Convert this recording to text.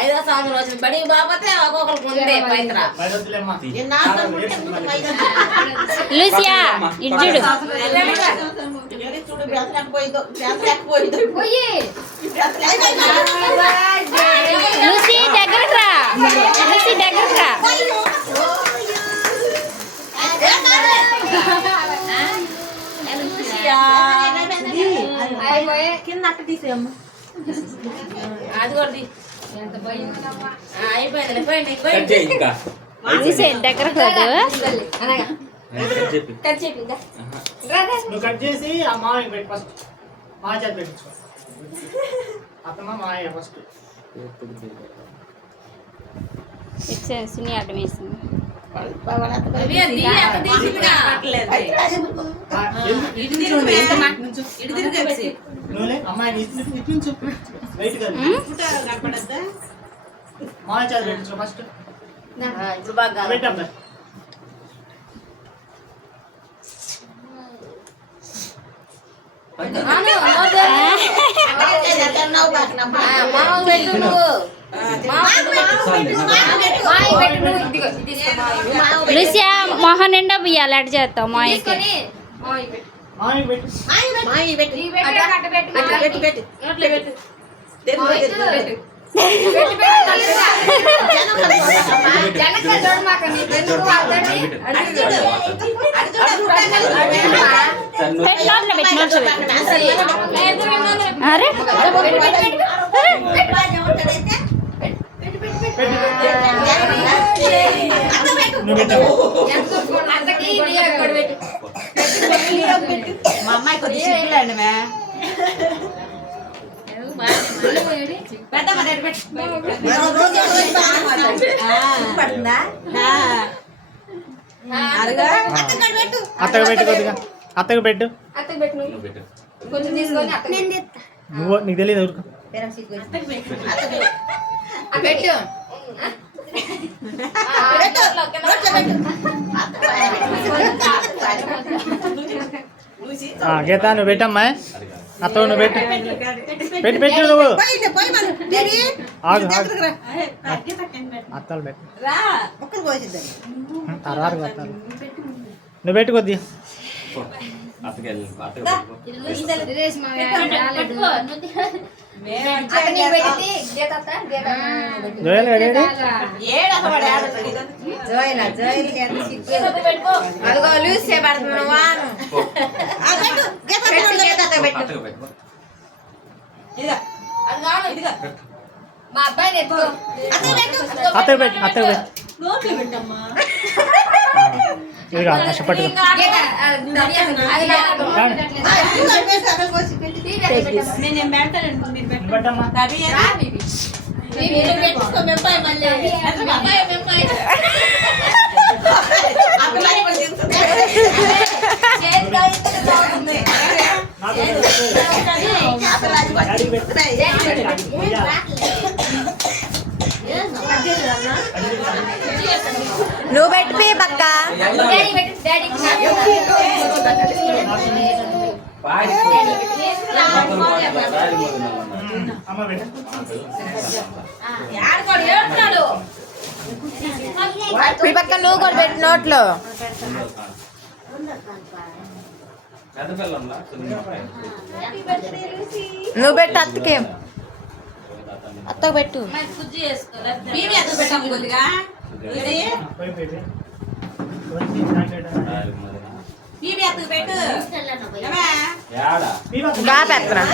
ఐదో సంవత్సరం వచ్చింది బడి బాబతే ఒక్కొక్కరికి ముందే పైత్ర లూసియా ఇటు చూడు లూసి దగ్గరకు రా లూసి దగ్గరకు రా కింద అక్క తీసేయమ్మ అది కూడా అయిపోయింది దగ్గరకు నువ్వు కట్ చేసి ఆ మామయ్య పెట్టు ఫస్ట్ మా చేతి పెట్టించుకో అత్తమ్మ మామయ్య ఫస్ట్ సుని అడ్డం వేసింది నువ్వులే అమ్మాయిని ఇప్పించు వెయిట్ కదా మామయ్య చేతి పెట్టించుకో ఫస్ట్ ఇప్పుడు బాగా పెట్టమ్మా లూసియా మొహం నిండా బియ్యాలి అటు చేస్తావు మాయకి అరే మా అమ్మాయి కొద్దిగా సిగ్గులేండి మే అత్తకు పెట్టు కొద్దిగా అత్తకు పెట్టు నువ్వు నీకు తెలియదు ఊరుకో గీత నువ్వు పెట్టమ్మా అత్తవు నువ్వు పెట్టు పెట్టు పెట్టు నువ్వు ఆగు అత్తలు పెట్టు తర్వాత కొత్తాలు నువ్వు పెట్టు కొద్దిగా మా అబ్బాయి అత్తకు పెట్టు అత్తకు పెట్టు ఇదిగా కష్టపట్టు నువ్వు పెట్టి పక్క ఈ పక్క నువ్వు కూడా పెట్టి నోట్లో నువ్వు పెట్టు అత్తకి అత్తకు పెట్టు బాగా పెత్తరా